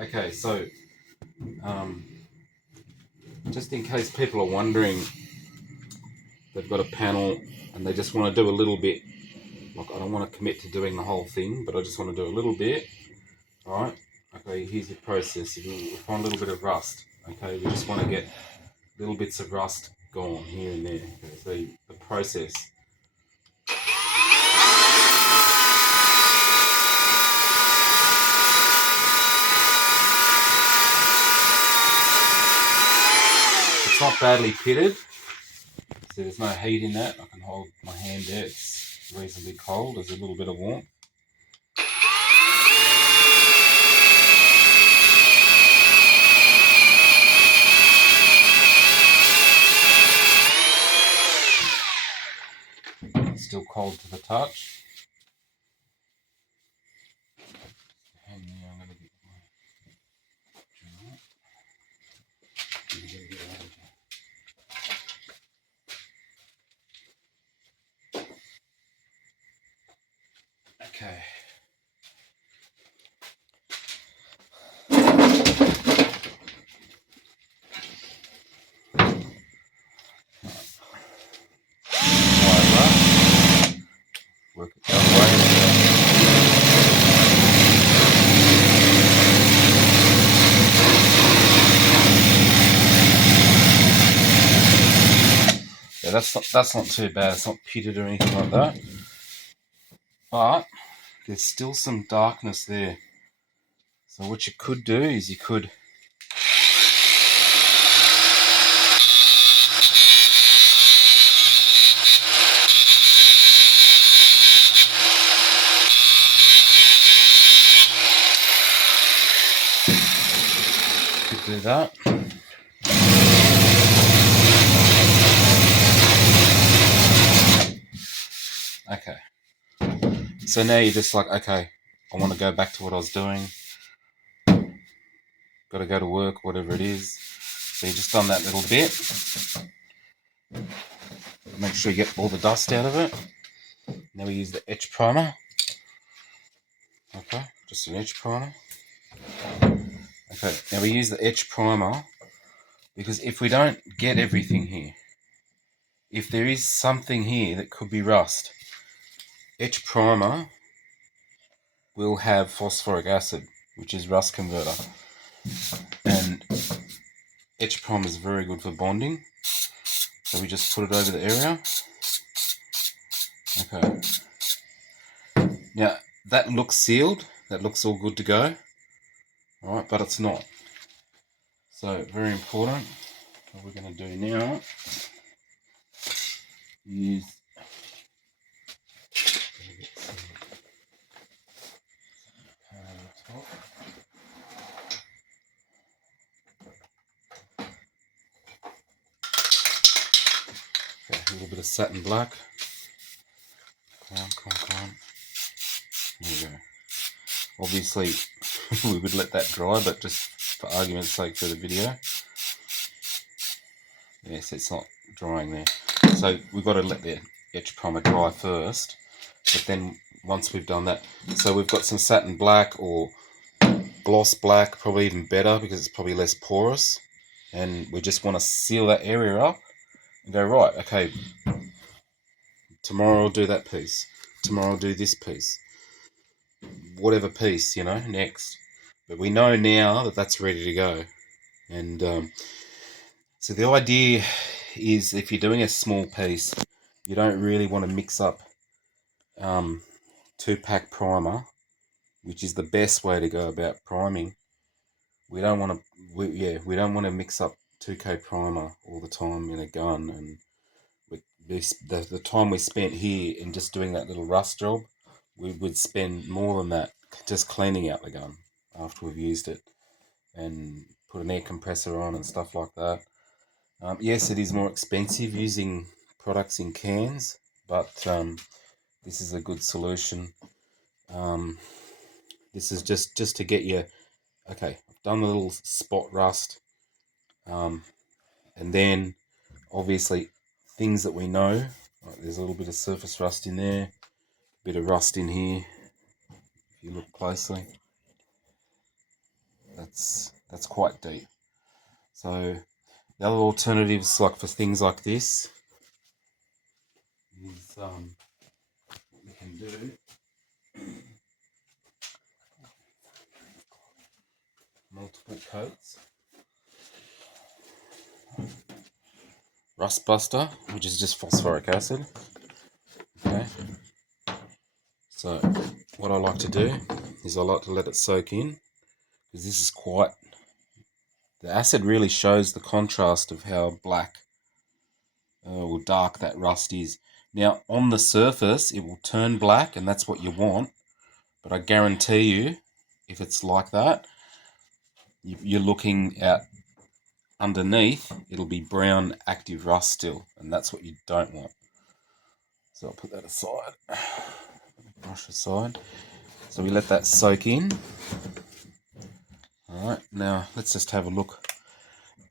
Okay, so just in case people are wondering, they've got a panel and they just want to do a little bit. Like, I don't want to commit to doing the whole thing, but I just want to do a little bit. All right. Okay, here's the process. If you find a little bit of rust, okay, we just want to get little bits of rust gone here and there. Okay, so the process. It's not badly pitted, so there's no heat in that. I can hold my hand there. It's reasonably cold. There's a little bit of warmth. It's still cold to the touch. And now I'm going to get my okay. Work it the other way. Yeah, that's not too bad. It's not pitted or anything like that. But there's still some darkness there. So what you could do is you could do that. Okay. So now you're just like, okay, I want to go back to what I was doing. Got to go to work, whatever it is. So you just done that little bit. Make sure you get all the dust out of it. Now we use the etch primer. Okay, just an etch primer. Okay, now we use the etch primer because if we don't get everything here, if there is something here that could be rust, etch primer will have phosphoric acid, which is rust converter. And etch primer is very good for bonding. So we just put it over the area. Okay. Now that looks sealed. That looks all good to go. Alright, but it's not. So very important. What we're going to do now is a little bit of satin black. Come. There we go. Obviously, we would let that dry, but just for argument's sake for the video. Yes, it's not drying there. So we've got to let the etch primer dry first. But then once we've done that, so we've got some satin black or gloss black, probably even better because it's probably less porous. And we just want to seal that area up and go, right, okay, tomorrow I'll do that piece. Tomorrow I'll do this piece. Whatever piece, next. But we know now that that's ready to go. And so the idea is if you're doing a small piece, you don't really want to mix up 2-pack primer, which is the best way to go about priming. We don't want to mix up 2K primer all the time in a gun, and the time we spent here in just doing that little rust job, we would spend more than that just cleaning out the gun after we've used it and put an air compressor on and stuff like that. Yes, it is more expensive using products in cans, but this is a good solution. This is just to get you, okay, I've done the little spot rust, and then obviously things that we know, like there's a little bit of surface rust in there, a bit of rust in here, if you look closely. That's quite deep. So the other alternatives, like for things like this, is what we can do. Multiple coats. Rust buster, which is just phosphoric acid. Okay. So what I like to do is I like to let it soak in, because this is quite, the acid really shows the contrast of how black or dark that rust is. Now on the surface it will turn black, and that's what you want, but I guarantee you if it's like that, you're looking at underneath, it'll be brown active rust still, and that's what you don't want. So I'll put that aside, brush aside. So we let that soak in. Alright, now let's just have a look.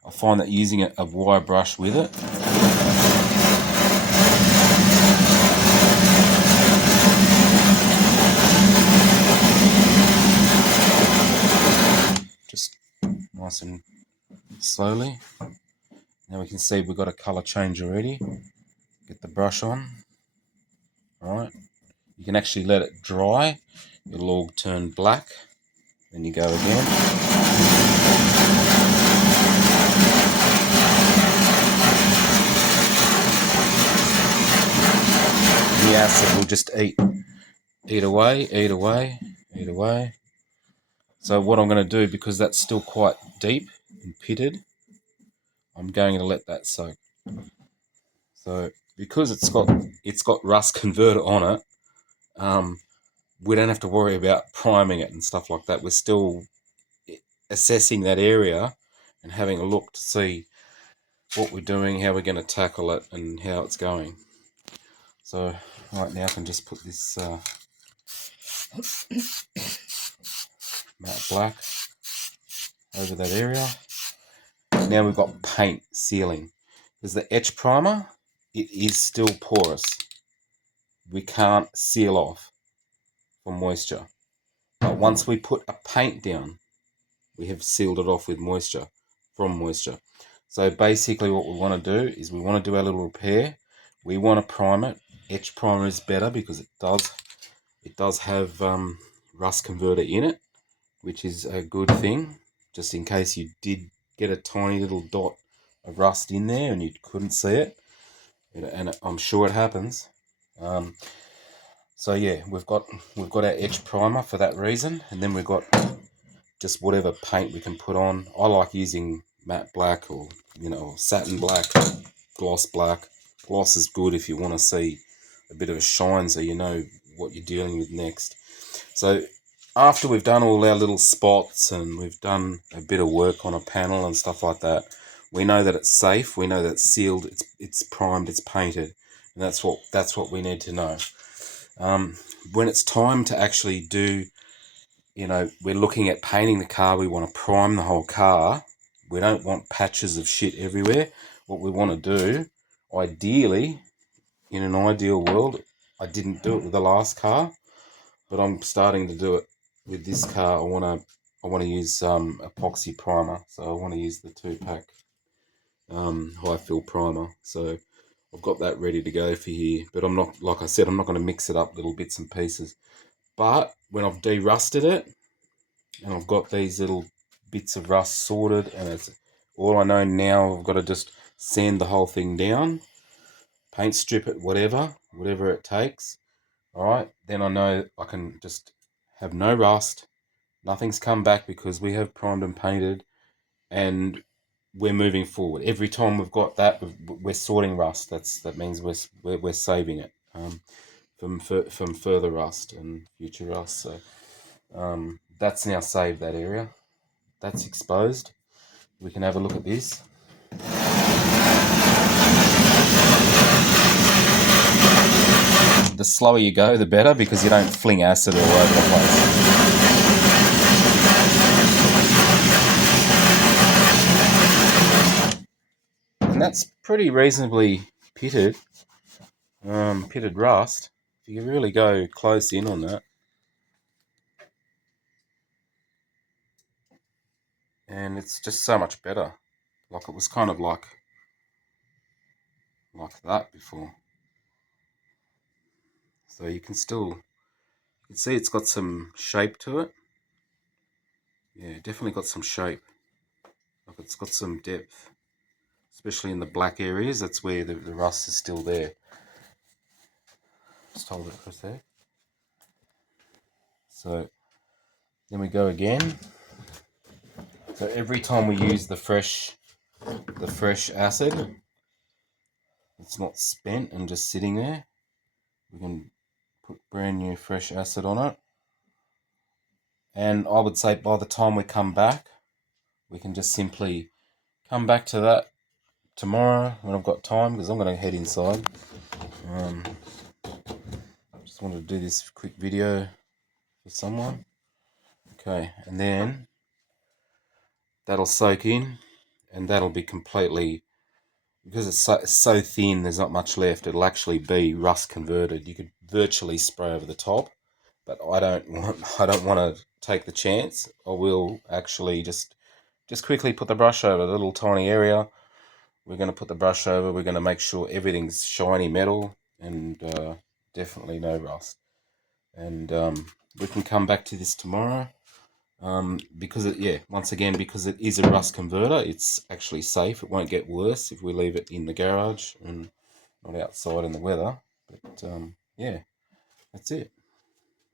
I find that using a wire brush with it, just nice and slowly. Now we can see we've got a colour change already. Get the brush on. Alright, you can actually let it dry. It'll all turn black. Then you go again. The acid will just eat away. So what I'm going to do, because that's still quite deep and pitted, I'm going to let that soak. So because it's got rust converter on it, we don't have to worry about priming it and stuff like that. We're still assessing that area and having a look to see what we're doing, how we're going to tackle it, and how it's going. So right now I can just put this matte black over that area. Now we've got paint sealing. There's the etch primer. It is still porous. We can't seal off from moisture. But once we put a paint down, we have sealed it off with moisture, from moisture. So basically what we want to do is we want to do our little repair. We want to prime it. Etch primer is better because it does have rust converter in it, which is a good thing, just in case you did get a tiny little dot of rust in there and you couldn't see it, and I'm sure it happens. So yeah, we've got our etch primer for that reason, and then we've got just whatever paint we can put on. I like using matte black, or satin black, gloss black. Gloss is good if you want to see a bit of a shine, so you know what you're dealing with next. So after we've done all our little spots and we've done a bit of work on a panel and stuff like that, we know that it's safe, we know that it's sealed, it's primed, it's painted, and that's what we need to know. When it's time to actually do, we're looking at painting the car, we want to prime the whole car. We don't want patches of shit everywhere. What we want to do, ideally, in an ideal world, I didn't do it with the last car, but I'm starting to do it with this car. I want to use epoxy primer, so I want to use the 2-pack high fill primer. So I've got that ready to go for here, but I'm not, like I said, I'm not going to mix it up little bits and pieces. But when I've de-rusted it and I've got these little bits of rust sorted, and it's all I know now, I've got to just sand the whole thing down, paint strip it, whatever it takes. All right, then I know I can just have no rust. Nothing's come back because we have primed and painted, and we're moving forward. Every time we've got that, we're sorting rust. That means we're saving it from further rust and future rust. So that's now saved, that area. That's exposed. We can have a look at this. The slower you go, the better, because you don't fling acid all over the place. And that's pretty reasonably pitted rust. If you really go close in on that. and it's just so much better. Like it was kind of like that before. So you can see it's got some shape to it. Yeah, definitely got some shape. Like it's got some depth, especially in the black areas. That's where the rust is still there. Just hold it for a sec. So then we go again. So every time we use the fresh acid, it's not spent and just sitting there. We can put brand new fresh acid on it. And I would say by the time we come back, we can just simply come back to that tomorrow when I've got time, because I'm going to head inside. Just wanted to do this quick video for someone. Okay, and then that'll soak in, and that'll be completely, because it's so thin, there's not much left. It'll actually be rust converted. You could virtually spray over the top, but I don't want to take the chance. I will actually just quickly put the brush over the little tiny area. We're going to put the brush over. We're going to make sure everything's shiny metal and definitely no rust. And we can come back to this tomorrow. Because once again, because it is a rust converter, it's actually safe. It won't get worse if we leave it in the garage and not outside in the weather. But yeah, that's it.